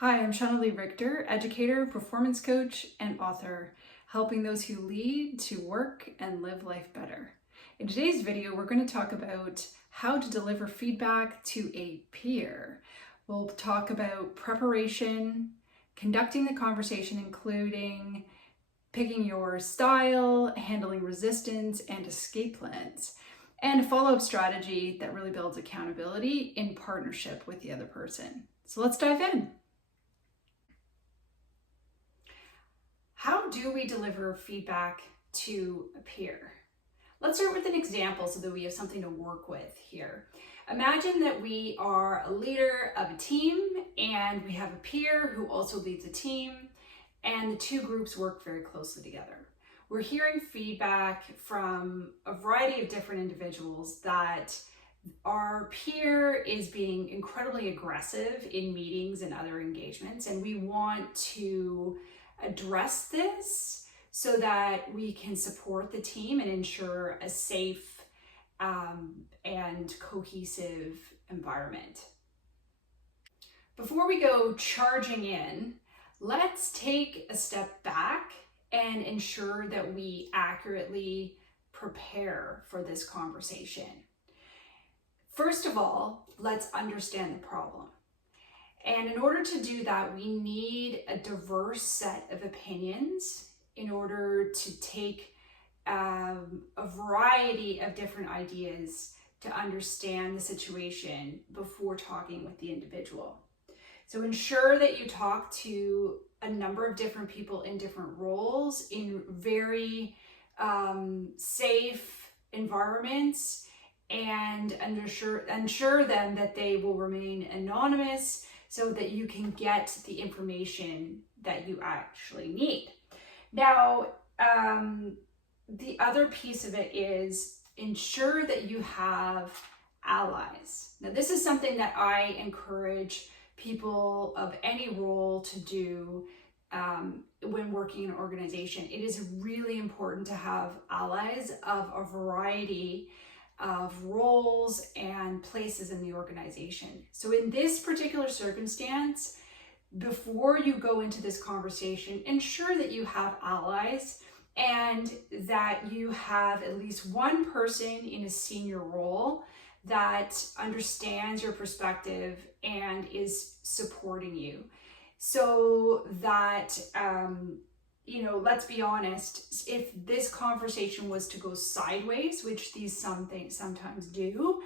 Hi, I'm Shauna Leigh Richter, educator, performance coach, and author, helping those who lead to work and live life better. In today's video, we're going to talk about how to deliver feedback to a peer. We'll talk about preparation, conducting the conversation, including picking your style, handling resistance, and escape plans, and a follow-up strategy that really builds accountability in partnership with the other person. So let's dive in. How do we deliver feedback to a peer? Let's start with an example so that we have something to work with here. Imagine that we are a leader of a team and we have a peer who also leads a team, and the two groups work very closely together. We're hearing feedback from a variety of different individuals that our peer is being incredibly aggressive in meetings and other engagements, and we want to address this so that we can support the team and ensure a safe and cohesive environment. Before we go charging in, let's take a step back and ensure that we accurately prepare for this conversation. First of all, let's understand the problem. And in order to do that, we need a diverse set of opinions in order to take a variety of different ideas to understand the situation before talking with the individual. So ensure that you talk to a number of different people in different roles in very safe environments, and ensure them that they will remain anonymous so that you can get the information that you actually need. Now, the other piece of it is ensure that you have allies. Now, this is something that I encourage people of any role to do when working in an organization. It is really important to have allies of a variety of roles and places in the organization. So in this particular circumstance, before you go into this conversation, ensure that you have allies and that you have at least one person in a senior role that understands your perspective and is supporting you. So that, let's be honest, if this conversation was to go sideways, which these sometimes do,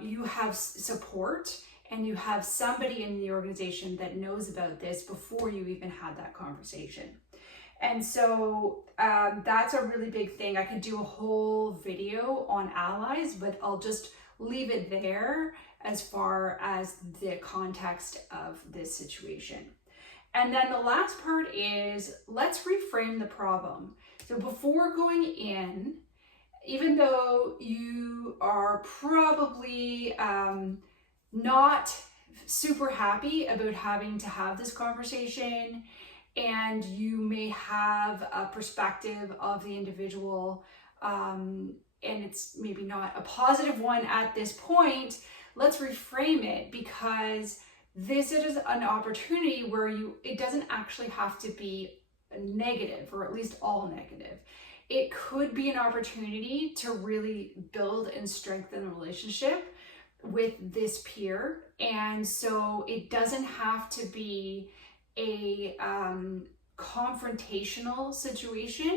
you have support and you have somebody in the organization that knows about this before you even had that conversation. And so that's a really big thing. I could do a whole video on allies, but I'll just leave it there as far as the context of this situation. And then the last part is, let's reframe the problem. So before going in, even though you are probably not super happy about having to have this conversation, and you may have a perspective of the individual, and it's maybe not a positive one at this point, let's reframe it, because this is an opportunity where it doesn't actually have to be negative, or at least all negative. It could be an opportunity to really build and strengthen a relationship with this peer. And so it doesn't have to be a confrontational situation.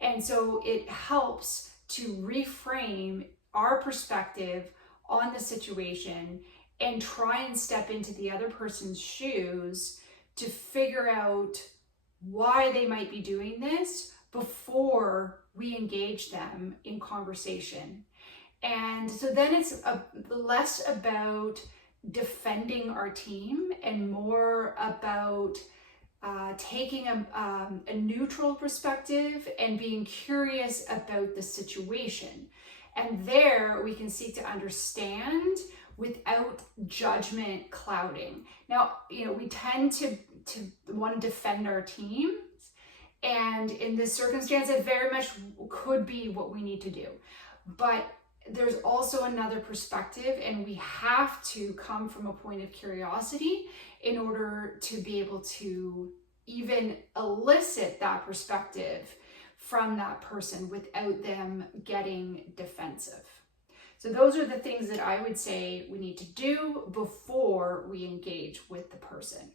And so it helps to reframe our perspective on the situation and try and step into the other person's shoes to figure out why they might be doing this before we engage them in conversation. And so then it's less about defending our team and more about taking a neutral perspective and being curious about the situation. And there we can seek to understand without judgment clouding. Now, we tend to want to defend our teams, and in this circumstance, it very much could be what we need to do. But there's also another perspective, and we have to come from a point of curiosity in order to be able to even elicit that perspective from that person without them getting defensive. So those are the things that I would say we need to do before we engage with the person.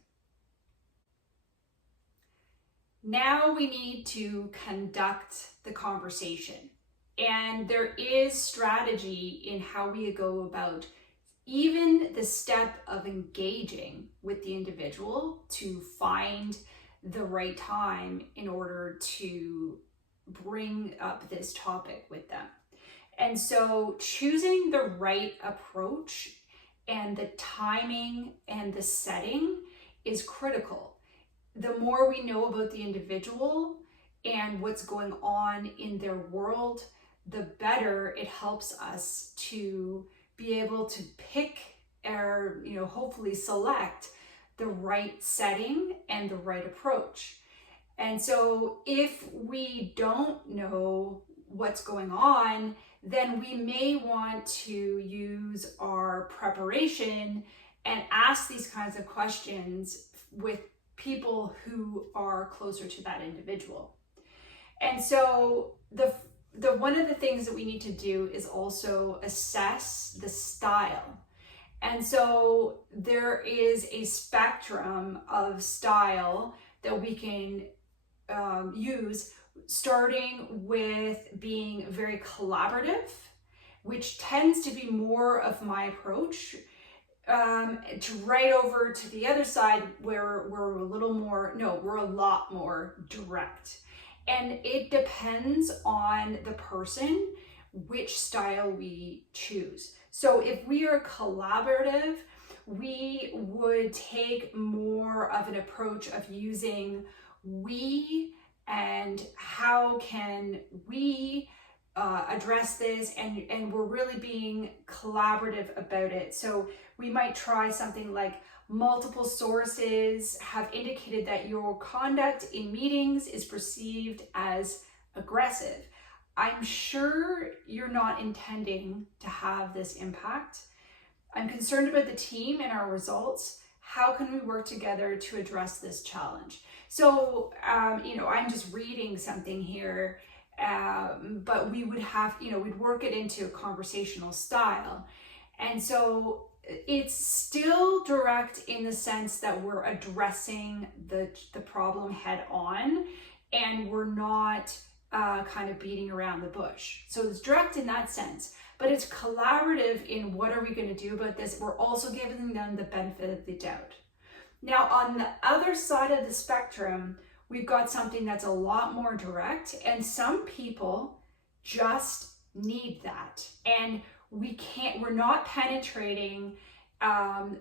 Now we need to conduct the conversation. And there is strategy in how we go about even the step of engaging with the individual to find the right time in order to bring up this topic with them. And so choosing the right approach and the timing and the setting is critical. The more we know about the individual and what's going on in their world, the better it helps us to be able to pick or, hopefully select the right setting and the right approach. And so if we don't know what's going on, then we may want to use our preparation and ask these kinds of questions with people who are closer to that individual. And so the one of the things that we need to do is also assess the style. And so there is a spectrum of style that we can use, starting with being very collaborative, which tends to be more of my approach, to right over to the other side where we're a lot more direct. And it depends on the person which style we choose. So if we are collaborative, we would take more of an approach of using we and how can we address this, and we're really being collaborative about it. So we might try something like multiple sources have indicated that your conduct in meetings is perceived as aggressive. I'm sure you're not intending to have this impact. I'm concerned about the team and our results. How can we work together to address this challenge? So, I'm just reading something here, but we would have, we'd work it into a conversational style. And so it's still direct in the sense that we're addressing the problem head on, and we're not kind of beating around the bush. So it's direct in that sense, but it's collaborative in what are we going to do about this. We're also giving them the benefit of the doubt. Now, on the other side of the spectrum, we've got something that's a lot more direct, and some people just need that. And we're not penetrating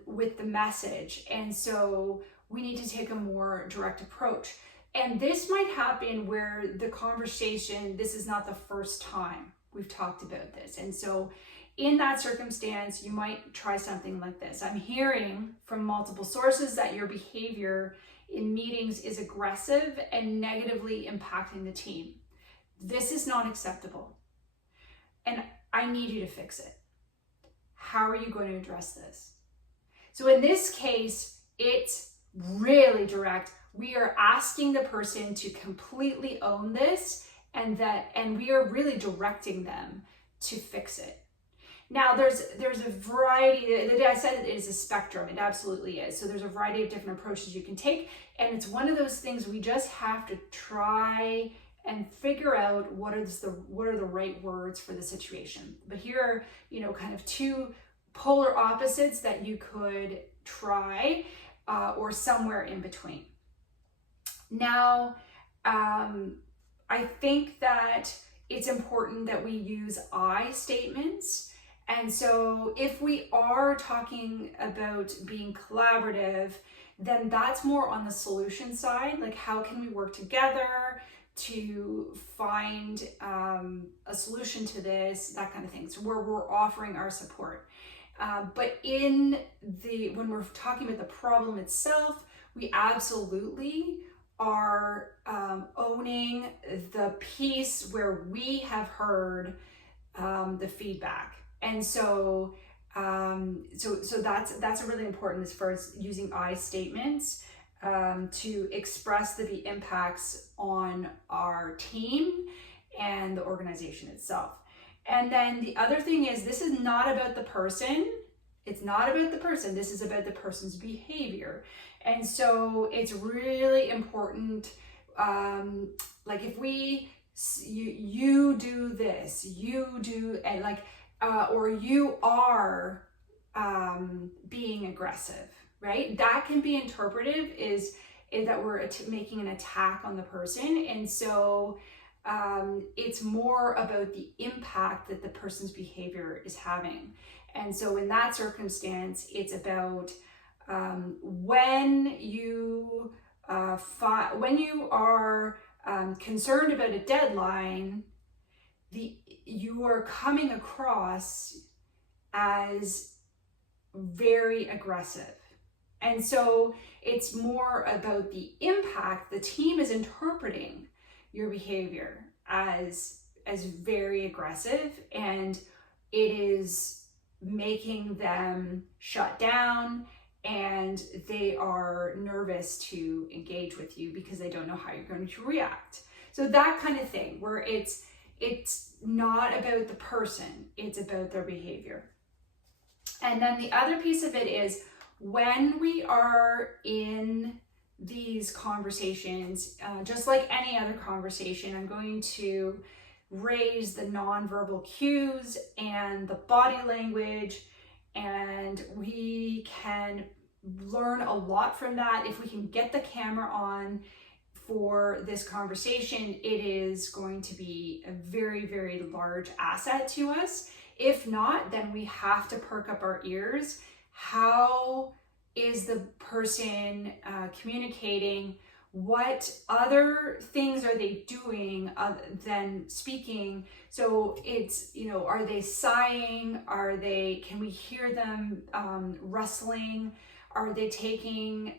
with the message. And so we need to take a more direct approach. And this might happen where the conversation, this is not the first time we've talked about this. And so in that circumstance, you might try something like this. I'm hearing from multiple sources that your behavior in meetings is aggressive and negatively impacting the team. This is not acceptable, and I need you to fix it. How are you going to address this? So in this case, it's really direct. We are asking the person to completely own this, and we are really directing them to fix it. Now, there's a variety. I said it is a spectrum. It absolutely is. So there's a variety of different approaches you can take, and it's one of those things we just have to try and figure out what are the right words for the situation. But here are, kind of two polar opposites that you could try, or somewhere in between. Now, I think that it's important that we use I statements. And so if we are talking about being collaborative, then that's more on the solution side. Like, how can we work together to find a solution to this, that kind of thing. So where we're offering our support. But when we're talking about the problem itself, we absolutely are owning the piece where we have heard the feedback. And so that's really important as far as using I statements to express the impacts on our team and the organization itself. And then the other thing is, this is not about the person. It's not about the person. This is about the person's behavior. And so it's really important, like if you do this, you do, and like, or you are being aggressive, right? That can be interpretive is that we're making an attack on the person. And so it's more about the impact that the person's behavior is having. And so in that circumstance, it's about when you are concerned about a deadline, you are coming across as very aggressive. And so it's more about the impact. The team is interpreting your behavior as very aggressive, and it is making them shut down, and they are nervous to engage with you because they don't know how you're going to react. So that kind of thing, where it's not about the person, it's about their behavior. And then the other piece of it is, when we are in these conversations, just like any other conversation, I'm going to raise the nonverbal cues and the body language, and we can learn a lot from that. If we can get the camera on for this conversation, it is going to be a very, very large asset to us. If not, then we have to perk up our ears. How is the person communicating? What other things are they doing other than speaking? So it's, are they sighing? Can we hear them rustling? Are they taking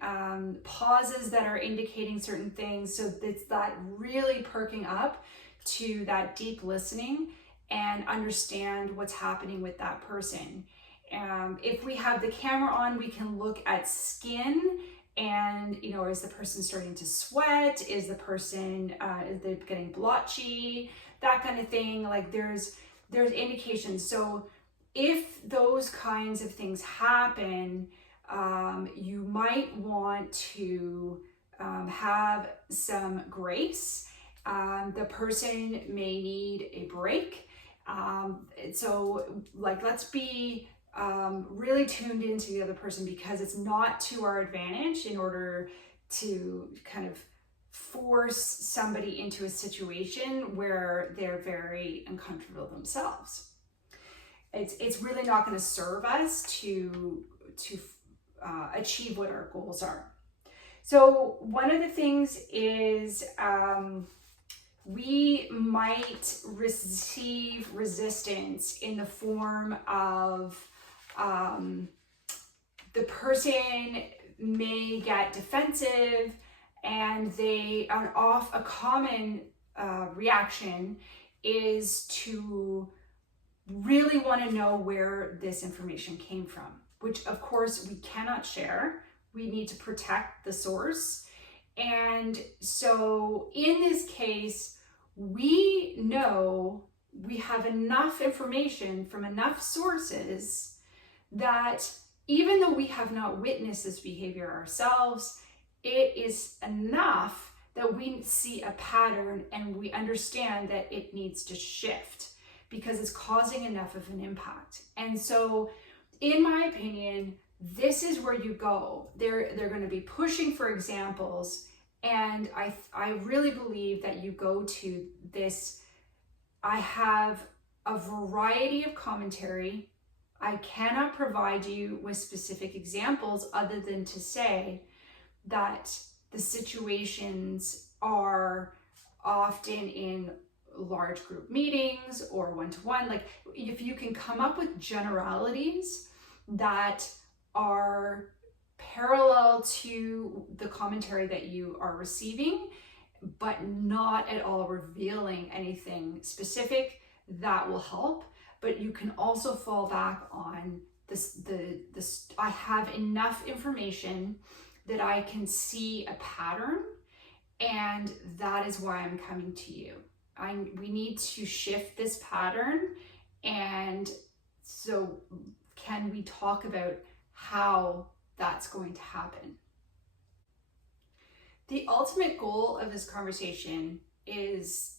pauses that are indicating certain things? So it's that really perking up to that deep listening and understand what's happening with that person. If we have the camera on, we can look at skin and, is the person starting to sweat? Is the person, is they getting blotchy? That kind of thing. Like there's indications. So if those kinds of things happen, you might want to have some grace. The person may need a break. So like, let's be really tuned into the other person, because it's not to our advantage in order to kind of force somebody into a situation where they're very uncomfortable themselves. It's really not going to serve us to achieve what our goals are. So one of the things is we might receive resistance in the form of the person may get defensive, and a common reaction is to really want to know where this information came from, which of course we cannot share. We need to protect the source. And so in this case, we know we have enough information from enough sources that even though we have not witnessed this behavior ourselves, it is enough that we see a pattern and we understand that it needs to shift because it's causing enough of an impact. And so, in my opinion, this is where you go. They're going to be pushing for examples, and I really believe that you go to this. I have a variety of commentary. I cannot provide you with specific examples other than to say that the situations are often in large group meetings or one-to-one. Like, if you can come up with generalities that are parallel to the commentary that you are receiving, but not at all revealing anything specific, that will help. But you can also fall back on this, I have enough information that I can see a pattern, and that is why I'm coming to you. We need to shift this pattern, and so can we talk about how that's going to happen? The ultimate goal of this conversation is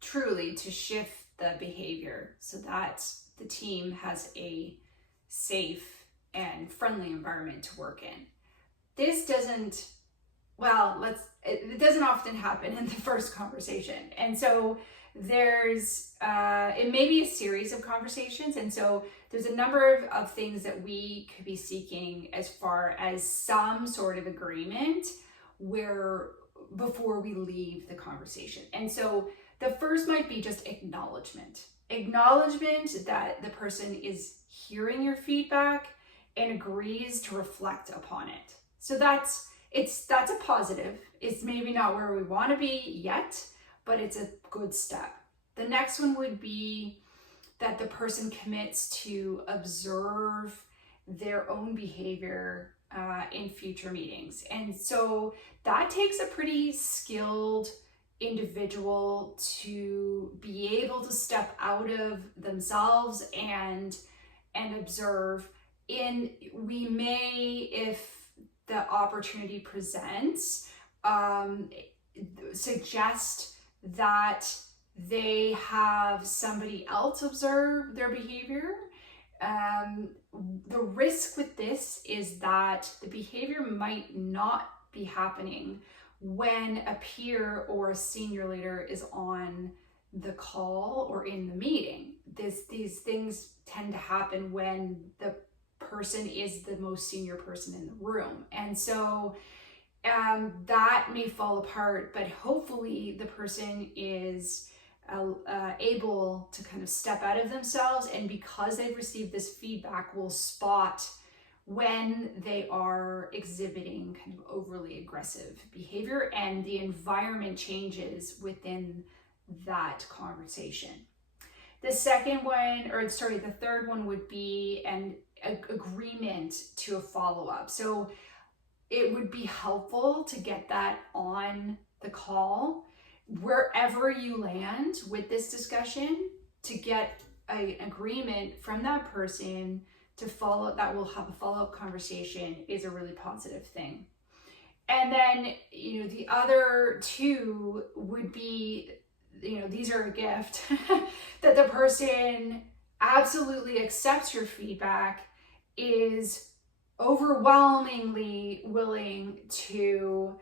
truly to shift the behavior so that the team has a safe and friendly environment to work in. This doesn't, it doesn't often happen in the first conversation. And so there's, it may be a series of conversations. And so there's a number of things that we could be seeking as far as some sort of agreement before we leave the conversation. And so the first might be just acknowledgement that the person is hearing your feedback and agrees to reflect upon it. So that's a positive. It's maybe not where we want to be yet, but it's a good step. The next one would be that the person commits to observe their own behavior in future meetings. And so that takes a pretty skilled individual to be able to step out of themselves and observe. We may, if the opportunity presents, suggest that they have somebody else observe their behavior. The risk with this is that the behavior might not be happening when a peer or a senior leader is on the call or in the meeting. These things tend to happen when the person is the most senior person in the room. And so that may fall apart, but hopefully the person is able to kind of step out of themselves, and because they've received this feedback, will spot when they are exhibiting kind of overly aggressive behavior, and the environment changes within that conversation. The third one would be an agreement to a follow-up. So it would be helpful to get that on the call, wherever you land with this discussion, to get an agreement from that person that will have a follow-up conversation is a really positive thing. And then, the other two would be, these are a gift, that the person absolutely accepts your feedback, is overwhelmingly willing to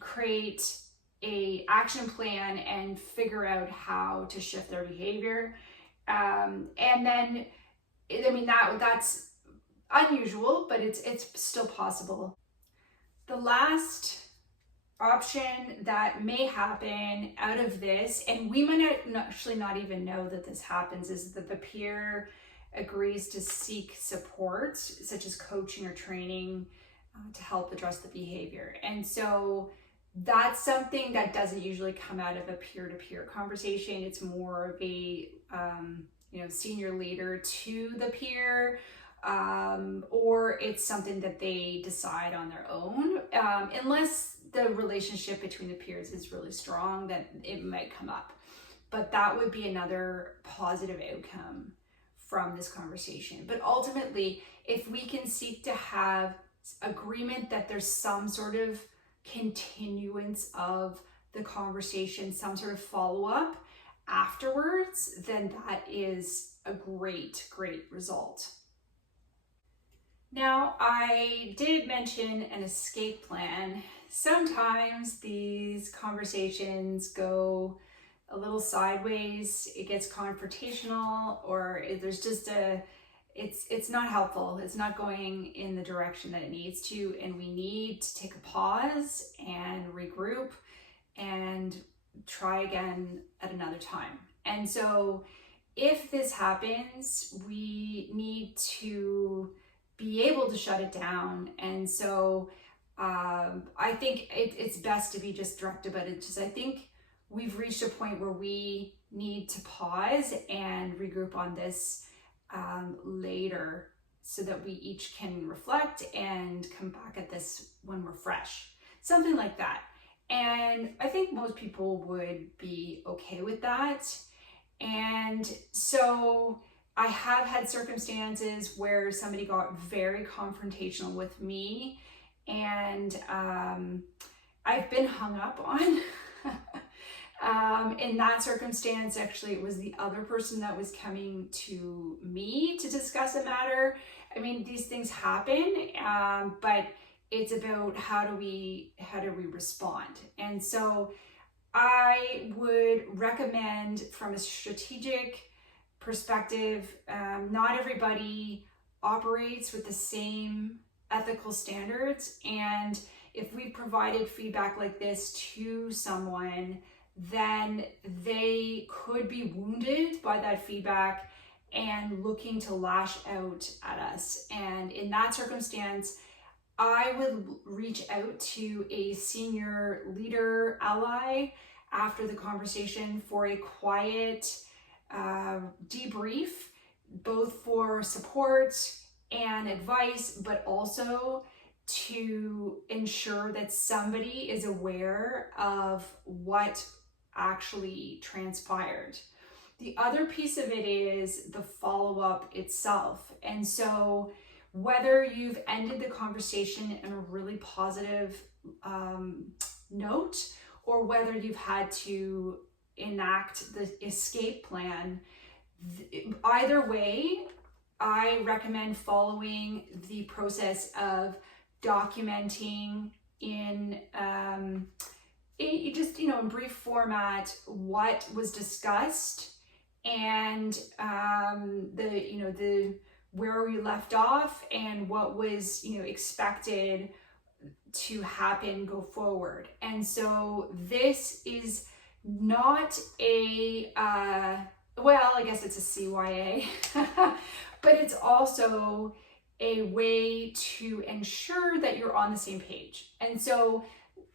create a action plan and figure out how to shift their behavior. And then, that's unusual, but it's still possible. The last option that may happen out of this, and we might actually not even know that this happens, is that the peer agrees to seek support, such as coaching or training, to help address the behavior. And so that's something that doesn't usually come out of a peer-to-peer conversation. It's more of a senior leader to the peer, or it's something that they decide on their own. Unless the relationship between the peers is really strong, then it might come up. But that would be another positive outcome from this conversation. But ultimately, if we can seek to have agreement that there's some sort of continuance of the conversation, some sort of follow-up afterwards, then that is a great result. Now, I did mention an escape plan. Sometimes these conversations go a little sideways, it gets confrontational, or there's just it's not helpful. It's not going in the direction that it needs to, and we need to take a pause and regroup and try again at another time. And so if this happens, we need to be able to shut it down. And so I think it's best to be just direct about it. I think we've reached a point where we need to pause and regroup on this later, so that we each can reflect and come back at this when we're fresh. Something like that. And I think most people would be okay with that. And so I have had circumstances where somebody got very confrontational with me, and I've been hung up on. In that circumstance, actually, it was the other person that was coming to me to discuss a matter. I mean, these things happen, but it's about how do we respond. And so I would recommend, from a strategic perspective, not everybody operates with the same ethical standards. And if we provided feedback like this to someone, then they could be wounded by that feedback and looking to lash out at us. And in that circumstance, I would reach out to a senior leader ally after the conversation for a quiet debrief, both for support and advice, but also to ensure that somebody is aware of what actually transpired. The other piece of it is the follow-up itself. And so whether you've ended the conversation in a really positive note, or whether you've had to enact the escape plan, either way, I recommend following the process of documenting in in brief format what was discussed, and the where we left off, and what was expected to happen go forward. And so this is not a well, I guess it's a CYA, but it's also a way to ensure that you're on the same page. And so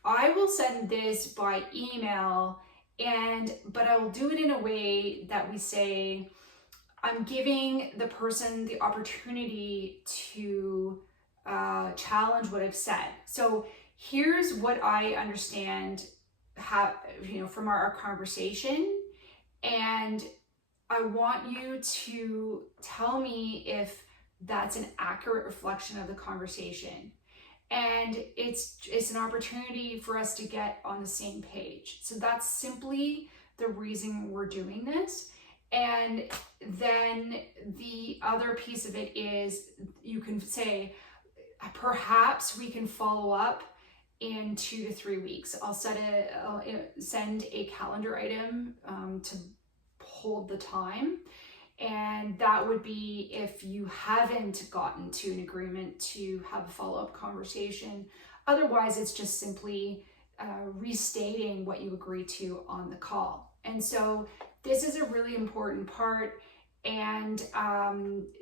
I will send this by email, but I will do it in a way that we say, I'm giving the person the opportunity to challenge what I've said. So here's what I understand from our conversation, and I want you to tell me if that's an accurate reflection of the conversation. And it's an opportunity for us to get on the same page. So that's simply the reason we're doing this. And then the other piece of it is, you can say, perhaps we can follow up in 2 to 3 weeks. I'll send a calendar item to hold the time. And that would be if you haven't gotten to an agreement to have a follow-up conversation. Otherwise, it's just simply restating what you agreed to on the call. And so this is a really important part, and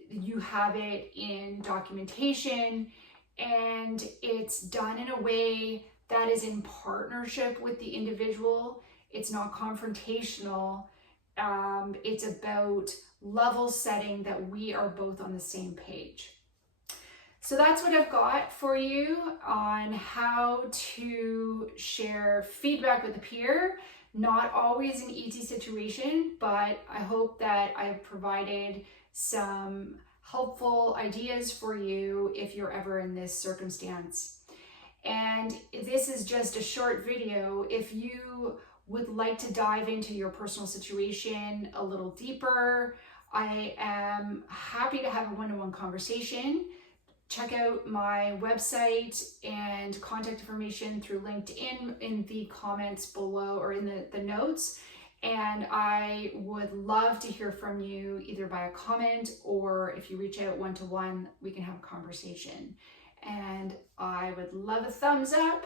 you have it in documentation, and it's done in a way that is in partnership with the individual. It's not confrontational. It's about level setting that we are both on the same page. So that's what I've got for you on how to share feedback with a peer. Not always an easy situation, but I hope that I've provided some helpful ideas for you if you're ever in this circumstance. And this is just a short video. If you would like to dive into your personal situation a little deeper, I am happy to have a one-on-one conversation. Check out my website and contact information through LinkedIn in the comments below, or in the notes. And I would love to hear from you, either by a comment, or if you reach out one-to-one, we can have a conversation. And I would love a thumbs up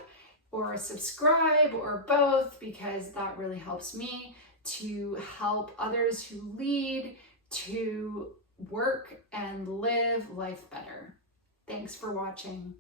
or a subscribe, or both, because that really helps me to help others who lead to work and live life better. Thanks for watching.